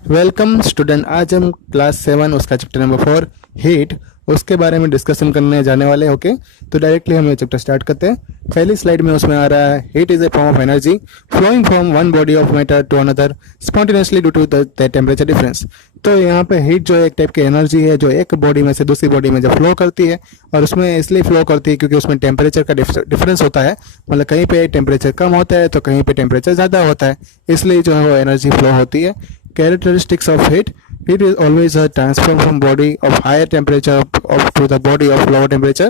Welcome student. आज हम class 7 उसका चैप्टर नंबर 4 हीट उसके बारे में डिस्कशन करने जाने वाले हैं। ओके, तो डायरेक्टली हम ये चैप्टर स्टार्ट करते हैं। पहली स्लाइड में उसमें आ रहा है heat is a form of energy flowing from one body of matter to another spontaneously due to the temperature difference. तो यहाँ पे हीट जो है एक टाइप की एनर्जी है जो एक बॉडी में से दूसरी बॉडी में जब फ्लो करती है, और उसमें इसलिए फ्लो करती है क्योंकि उसमें टेम्परेचर का डिफरेंस होता है। मतलब कहीं पे टेम्परेचर कम होता है तो कहीं पे टेम्परेचर ज़्यादा होता है, इसलिए जो है वो एनर्जी फ्लो होती है। Characteristics of heat is always a transfer from body of higher temperature of to the body of lower temperature,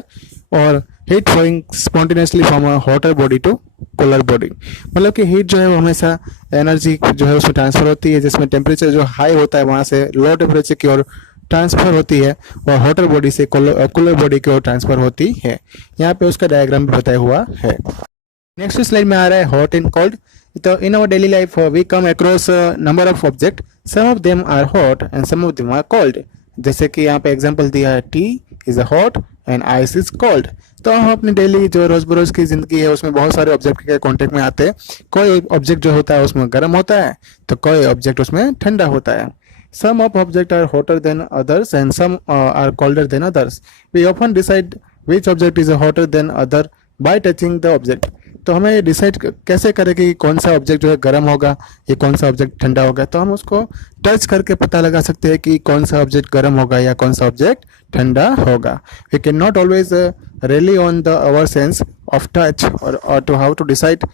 और heat flowing spontaneously from a hotter body to cooler body। मतलब कि heat जो है वो हमेशा energy जो है उसमें ट्रांसफर होती है, जिसमें टेम्परेचर जो हाई होता है वहाँ से लो टेम्परेचर की ओर ट्रांसफर होती है, और हॉटर बॉडी से कूलर बॉडी की ओर ट्रांसफर होती है। यहाँ पे उसका डायग्राम भी बताया हुआ है। नेक्स्ट स्लाइड में आ रहा है हॉट एंड कोल्ड। तो in our daily life we come across number of object, some of them are hot and some of them are cold. जैसे कि यहाँ पे एग्जांपल दिया है, tea is hot and ice is cold. तो हम अपनी डेली जो रोज बरोज की जिंदगी है उसमें बहुत सारे ऑब्जेक्ट के कांटेक्ट में आते हैं। कोई ऑब्जेक्ट जो होता है उसमें गर्म होता है तो कोई ऑब्जेक्ट उसमें ठंडा होता है। Some of objects are hotter than others and some are colder than others. We often decide which object is hotter than other by touching the object. तो हमें डिसाइड कैसे करें कि कौन सा ऑब्जेक्ट जो है गर्म होगा या कौन सा ऑब्जेक्ट ठंडा होगा। तो हम उसको टच करके पता लगा सकते हैं कि कौन सा ऑब्जेक्ट गर्म होगा या कौन सा ऑब्जेक्ट ठंडा होगा। We can not always rely on the our sense of touch or to how to decide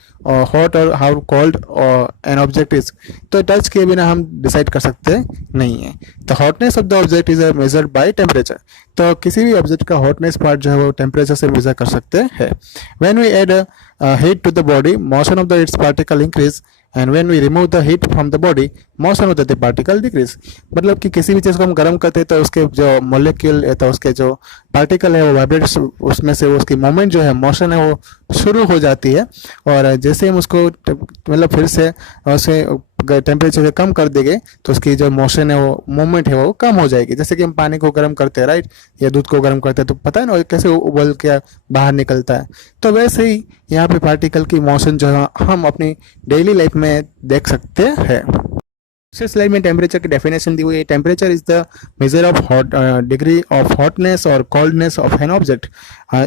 hot or how cold an object is। तो टच के बिना हम डिसाइड कर सकते नहीं है। तो hotness of the object is measured by temperature. तो किसी भी ऑब्जेक्ट का हॉटनेस पार्ट जो है वो टेम्परेचर से मेजर कर सकते हैं। When we add heat to the body, motion of the its particle increase, and when we remove the heat from the body, motion of the particle decrease। मतलब कि किसी भी चीज़ को हम गर्म करते हैं तो उसके जो मोलिक्यूल है तो उसके जो पार्टिकल है वो वाइब्रेट्स, उसमें से वो उसकी मोमेंट जो है मोशन है वो शुरू हो जाती है। और जैसे हम उसको मतलब फिर से उसे टेम्परेचर कम कर देंगे तो उसकी जो मोशन है वो मूवमेंट है वो कम हो जाएगी। जैसे कि हम पानी को गर्म करते हैं, राइट, या दूध को गर्म करते हैं तो पता है ना कैसे उबल के बाहर निकलता है। तो वैसे ही यहाँ पे पार्टिकल की मोशन जो है हम अपनी डेली लाइफ में देख सकते हैं। इस स्लाइड में टेम्परेचर की डेफिनेशन दी हुई है। Temperature is the measure of hot degree of hotness और कोल्डनेस ऑफ एन ऑब्जेक्ट।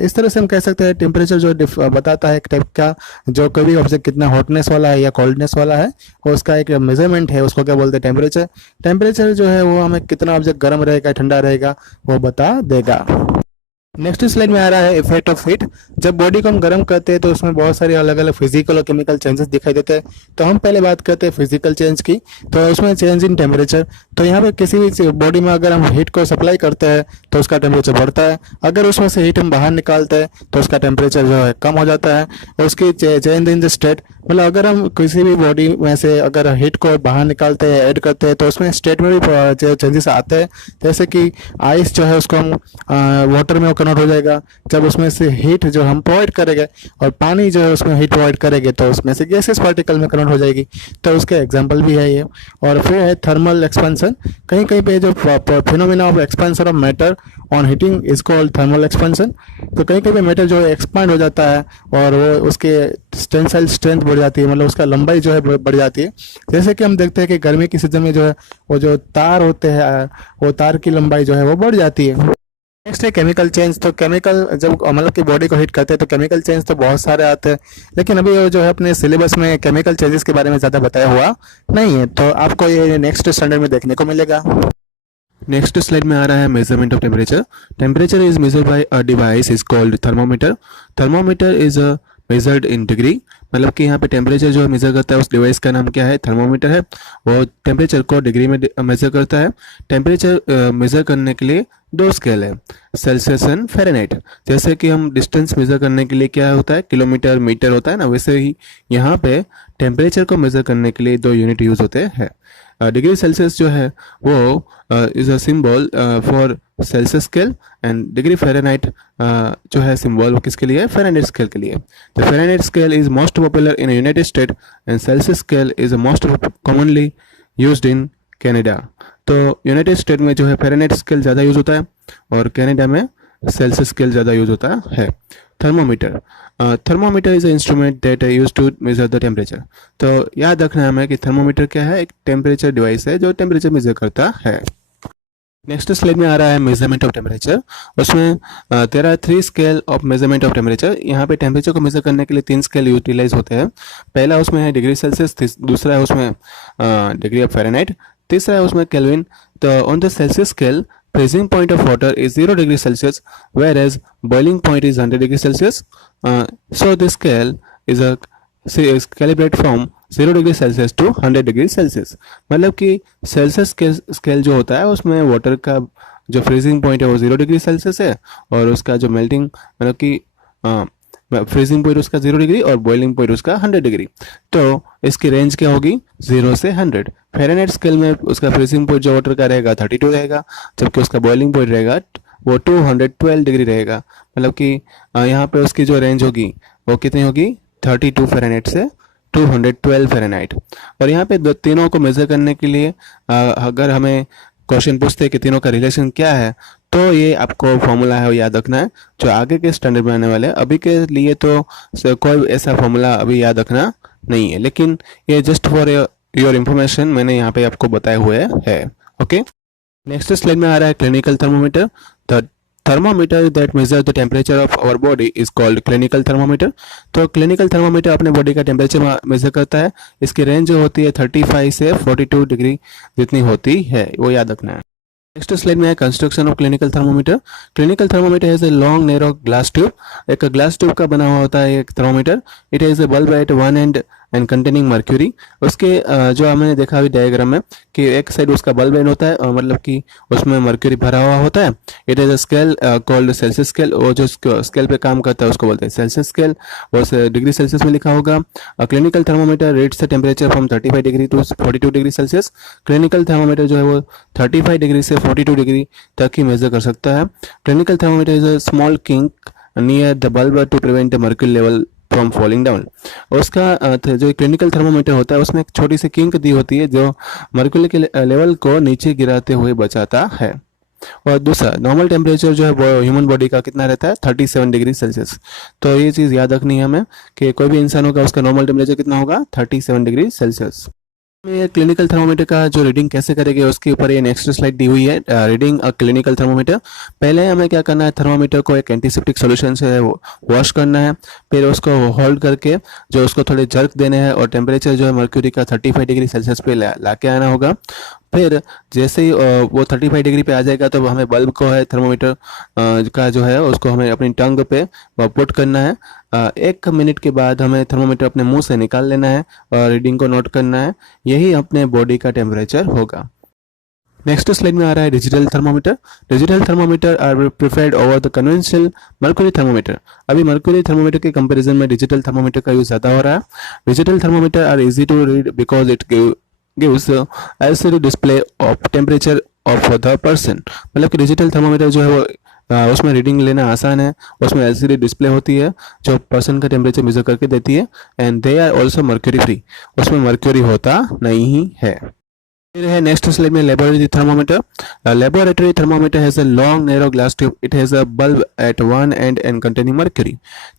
इस तरह से हम कह सकते हैं टेम्परेचर जो बताता है एक टाइप का जो कोई भी ऑब्जेक्ट कितना हॉटनेस वाला है या कोल्डनेस वाला है, और उसका एक मेजरमेंट है, उसको क्या बोलते हैं, टेम्परेचर। टेम्परेचर जो है वो हमें कितना ऑब्जेक्ट गर्म रहेगा ठंडा रहेगा वो बता देगा। नेक्स्ट स्लाइड में आ रहा है इफेक्ट ऑफ हीट। जब बॉडी को हम गर्म करते हैं तो उसमें बहुत सारे अलग अलग फिजिकल और केमिकल चेंजेस दिखाई देते हैं। तो हम पहले बात करते हैं फिजिकल चेंज की। तो उसमें चेंज इन टेम्परेचर। तो यहाँ पे किसी भी बॉडी में अगर हम हीट को सप्लाई करते हैं तो उसका टेम्परेचर बढ़ता है, अगर उसमें से हीट हम बाहर निकालते हैं तो उसका टेम्परेचर जो है कम हो जाता है। और उसकी चेंज इन द स्टेट, मतलब अगर हम किसी भी बॉडी में से अगर हीट को बाहर निकालते हैं ऐड करते हैं तो उसमें स्टेट में भी चेंजेस आते हैं। जैसे कि आइस जो है उसको हम वाटर में कन्वर्ट हो जाएगा जब उसमें से हीट जो हम प्रोवाइड करेंगे, और पानी जो है उसमें हीट प्रोवाइड करेंगे तो उसमें से गैसेस पार्टिकल में कन्वर्ट हो जाएगी। तो उसके एग्जांपल भी है ये। और फिर है थर्मल एक्सपेंशन। कहीं कहीं पे जो phenomena of expansion of matter on heating is called thermal expansion. तो कहीं कहीं पे मैटर जो है एक्सपांड हो जाता है और वो उसके टेंसाइल स्ट्रेंथ बढ़ जाती है, मतलब उसका लंबाई जो है बढ़ जाती है। जैसे कि हम देखते हैं कि गर्मी की सीजन में जो है वो जो तार होते हैं वो तार की लंबाई जो है वो बढ़ जाती है। नेक्स्ट है केमिकल चेंज। तो केमिकल जब मतलब कि बॉडी को हीट करते हैं तो केमिकल चेंज तो बहुत सारे आते हैं, लेकिन अभी वो जो है अपने सिलेबस में केमिकल चेंजेस के बारे में ज़्यादा बताया हुआ नहीं है, तो आपको ये नेक्स्ट स्टैंडर्ड में देखने को मिलेगा। नेक्स्ट स्लाइड में आ रहा है measurement of temperature. Temperature is measured by a device is called thermometer. Thermometer is a measured in degree. मतलब कि यहाँ पे टेम्परेचर जो मेजर करता है उस डिवाइस का नाम क्या है, थर्मोमीटर है। वो टेम्परेचर को डिग्री में मेजर करता है। टेम्परेचर मेजर करने के लिए दो स्केल है, सेल्सियस एंड फ़ारेनहाइट। जैसे कि हम डिस्टेंस मेजर करने के लिए क्या होता है, किलोमीटर मीटर होता है ना, वैसे ही यहाँ पे टेम्परेचर को मेजर करने के लिए दो यूनिट यूज होते हैं। डिग्री सेल्सियस जो है वो is a symbol for Celsius scale, and degree Fahrenheit जो है सिंबल वो किसके लिए है, फ़ारेनहाइट स्केल के लिए। The Fahrenheit scale is most popular in United state and Celsius scale is most commonly used in Canada. तो यूनाइटेड स्टेट में जो है फ़ारेनहाइट स्केल ज़्यादा यूज होता है और कनाडा में सेल्सियस स्केल ज़्यादा यूज होता है। Thermometer thermometer is a instrument that use to measure the temperature. तो याद रखना है हमें कि थर्मोमीटर क्या है, एक टेम्परेचर डिवाइस है जो टेम्परेचर मेजर करता है। नेक्स्ट स्लाइड में आ रहा है मेजरमेंट ऑफ टेम्परेचर। उसमें there are 3 scale of measurement of temperature. यहाँ पे टेम्परेचर को मेजर करने के लिए 3 स्केल यूटिलाइज होते हैं। पहला उसमें है डिग्री सेल्सियस, दूसरा है उसमें डिग्री ऑफ फ़ारेनहाइट, तीसरा है उसमें केल्विन। तो on the Celsius scale freezing point of water is 0 degree Celsius, whereas boiling point is 100 degree Celsius. So this scale is calibrate from 0 degree Celsius to 100 degree Celsius. मतलब कि Celsius scale जो होता है उसमें water का जो freezing point है वो 0 डिग्री सेल्सियस है, और उसका जो मेल्टिंग मतलब कि फ्रीजिंग पॉइंट उसका 0 डिग्री और बॉइलिंग पॉइंट उसका 100 डिग्री। तो इसकी रेंज क्या होगी, 0 से 100। फ़ारेनहाइट स्केल में उसका फ्रीजिंग पॉइंट जो वाटर का रहेगा 32 रहेगा, जबकि उसका बॉइलिंग पॉइंट रहेगा वो 212 डिग्री रहेगा। मतलब कि यहाँ पे उसकी जो रेंज होगी वो कितनी होगी, 32 फ़ारेनहाइट से 212 फ़ारेनहाइट। और यहाँ पे तीनों को मेज़र करने के लिए अगर हमें क्वेश्चन पूछते हैं कि तीनों का रिलेशन क्या है, तो ये आपको फॉर्मूला है वो याद रखना है जो आगे के स्टैंडर्ड में आने वाले हैं। अभी के लिए तो कोई ऐसा फॉर्मूला अभी याद रखना नहीं है, लेकिन ये जस्ट फॉर योर इंफॉर्मेशन मैंने यहाँ पे आपको बताए हुए है। ओके, नेक्स्ट स्लाइड में आ रहा है clinical thermometer. The thermometer that measure the temperature of our body is called clinical thermometer. तो क्लिनिकल थर्मोमीटर अपने बॉडी का टेम्परेचर मेजर करता है। इसकी रेंज जो होती है 35 से 42 डिग्री जितनी होती है, वो याद रखना है। नेक्स्ट स्लाइड में है construction of clinical thermometer. Clinical thermometer has a long narrow glass tube. एक ग्लास ट्यूब का बना हुआ होता है एक thermometer. It has a bulb at one end and containing mercury. उसके जो हमने देखा अभी डायग्राम में कि एक साइड उसका बल्ब एंड होता है और मतलब कि उसमें मर्क्यूरी भरा हुआ होता है। It is a scale called Celsius scale. वो जो स्केल पे काम करता है उसको बोलते हैं सेल्सियस स्केल। वो डिग्री सेल्सियस में लिखा होगा। Clinical thermometer rates the temperature from 35 degree to 42 degree Celsius. Clinical thermometer जो है वो 35 डिग्री से 42 डिग्री तक ही मेजर कर सकता है। Clinical thermometer is a small kink near the bulb to prevent the mercury level from falling down. उसका जो क्लिनिकल थर्मोमीटर होता है उसमें एक छोटी सी किंक दी होती है जो मर्क्यूरी के लेवल को नीचे गिराते हुए बचाता है। और दूसरा नॉर्मल टेम्परेचर जो है वो ह्यूमन बॉडी का कितना रहता है, 37 डिग्री सेल्सियस। तो ये चीज़ याद रखनी है हमें कि कोई भी इंसान होगा उसका नॉर्मल टेम्परेचर कितना होगा, 37 डिग्री सेल्सियस। ये क्लिनिकल थर्मोमीटर का जो रीडिंग कैसे करेंगे उसके ऊपर ये नेक्स्ट स्लाइड दी हुई है। Reading a clinical thermometer. पहले हमें क्या करना है, थर्मोमीटर को एक एंटीसेप्टिक सॉल्यूशन से वॉश करना है, फिर उसको होल्ड करके जो उसको थोड़े जर्क देने हैं और टेम्परेचर जो है मर्क्यूरी का 35 डिग्री सेल्सियस पे ला के आना होगा। फिर जैसे ही वो 35 डिग्री पे आ जाएगा तो हमें बल्ब को है थर्मोमीटर का जो है उसको हमें अपनी टंग पे पुट करना है। 1 मिनट के बाद हमें थर्मोमीटर अपने मुंह से निकाल लेना है और रीडिंग को नोट करना है। यही अपने बॉडी का टेम्परेचर होगा। नेक्स्ट स्लाइड में आ रहा है digital thermometer. Digital thermometer are preferred over the conventional mercury thermometer. अभी मर्क्यूरी थर्मोमीटर के कंपैरिजन में डिजिटल थर्मोमीटर का यूज ज़्यादा हो रहा है। Digital thermometer are easy to read because it gives LCD display of temperature of the person। मतलब कि डिजिटल थर्मोमीटर जो है वो उसमें रीडिंग लेना आसान है। उसमें LCD डिस्प्ले होती है जो पर्सन का टेम्परेचर मेजर करके देती है। And they are also mercury free. उसमें मर्क्यूरी होता नहीं है। फिर है नेक्स्ट स्लाइड में laboratory thermometer. Laboratory thermometer has a long narrow glass tube. It has a bulb at one end and containing mercury.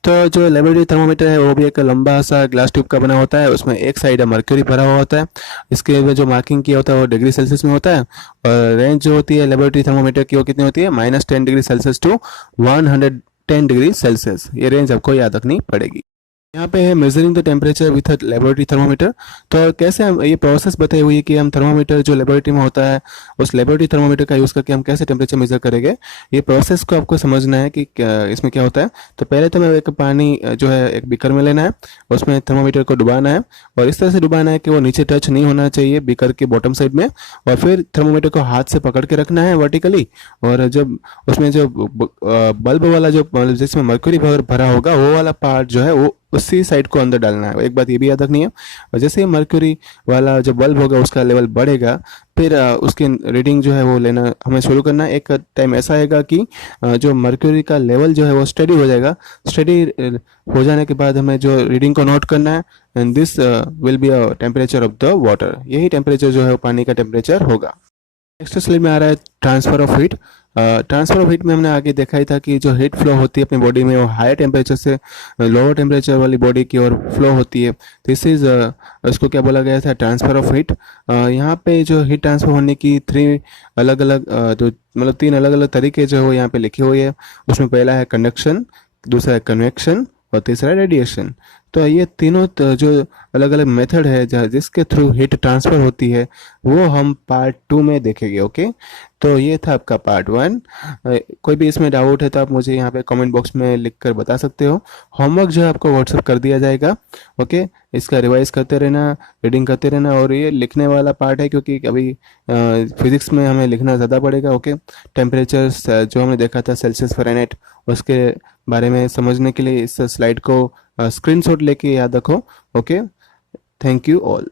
तो जो लेबोरेटरी थर्मोमीटर है वो भी एक लंबा सा ग्लास ट्यूब का बना होता है। उसमें एक साइड मर्क्यूरी भरा हुआ होता है। इसके जो मार्किंग किया होता है वो डिग्री सेल्सियस में होता है। और रेंज जो होती है लेबोरेटरी थर्मोमीटर की वो कितनी होती है, -10 degree Celsius to 110 degree Celsius. ये रेंज आपको याद रखनी पड़ेगी। यहाँ पे है measuring the temperature with laboratory thermometer. तो कैसे हम ये प्रोसेस बताई हुई है कि हम थर्मोमीटर जो लेबोरेटरी में होता है उस लेबोरेटरी थर्मोमीटर का यूज़ करके हम कैसे टेम्परेचर मेजर करेंगे। ये प्रोसेस को आपको समझना है कि इसमें क्या होता है। तो पहले तो मैं एक पानी जो है एक बीकर में लेना है, उसमें थर्मोमीटर को डुबाना है और इस तरह से डुबाना है कि वो नीचे टच नहीं होना चाहिए बीकर के बॉटम साइड में। और फिर थर्मोमीटर को हाथ से पकड़ के रखना है वर्टिकली। और जब उसमें जो बल्ब वाला जो जिसमें मर्क्यूरी भरा होगा वो वाला पार्ट जो है वो उसी साइड को अंदर डालना है। एक बात ये भी याद रखनी है, और जैसे ही मर्क्यूरी वाला जो बल्ब होगा उसका लेवल बढ़ेगा फिर उसकी रीडिंग जो है वो लेना हमें शुरू करना है। एक टाइम ऐसा आएगा कि जो मर्क्यूरी का लेवल जो है वो स्टडी हो जाएगा। स्टडी हो जाने के बाद हमें जो रीडिंग को नोट करना है and this will be a temperature of the water. यही टेम्परेचर जो है वो पानी का टेम्परेचर होगा। नेक्स्ट स्लाइड में आ रहा है transfer of heat. Transfer of heat में हमने आगे देखा ही था कि जो हीट फ्लो होती है अपनी बॉडी में वो हायर टेम्परेचर से लोअर टेम्परेचर वाली बॉडी की ओर फ्लो होती है। दिस इज इसको क्या बोला गया था, ट्रांसफर ऑफ हीट। यहाँ पे जो हीट ट्रांसफर होने की थ्री अलग अलग जो मतलब तीन अलग अलग तरीके जो हो यहाँ पे लिखे हुए हैं। उसमें पहला है कंडक्शन, दूसरा है कन्वेक्शन और तीसरा रेडिएशन। तो ये तीनों जो अलग अलग मेथड है जिसके थ्रू हीट ट्रांसफर होती है वो हम पार्ट 2 में देखेंगे। ओके, तो ये था आपका पार्ट 1। कोई भी इसमें डाउट है तो आप मुझे यहाँ पे कमेंट बॉक्स में लिख कर बता सकते हो। होमवर्क जो है आपको व्हाट्सअप कर दिया जाएगा। ओके, इसका रिवाइज करते रहना, रीडिंग करते रहना। और ये लिखने वाला पार्ट है क्योंकि अभी फिजिक्स में हमें लिखना ज़्यादा पड़ेगा। ओके, टेम्परेचर जो हमने देखा था सेल्सियस फ़ारेनहाइट, उसके बारे में समझने के लिए इस स्लाइड को स्क्रीनशॉट लेके याद रखो। Okay, thank you all.